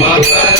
Bye.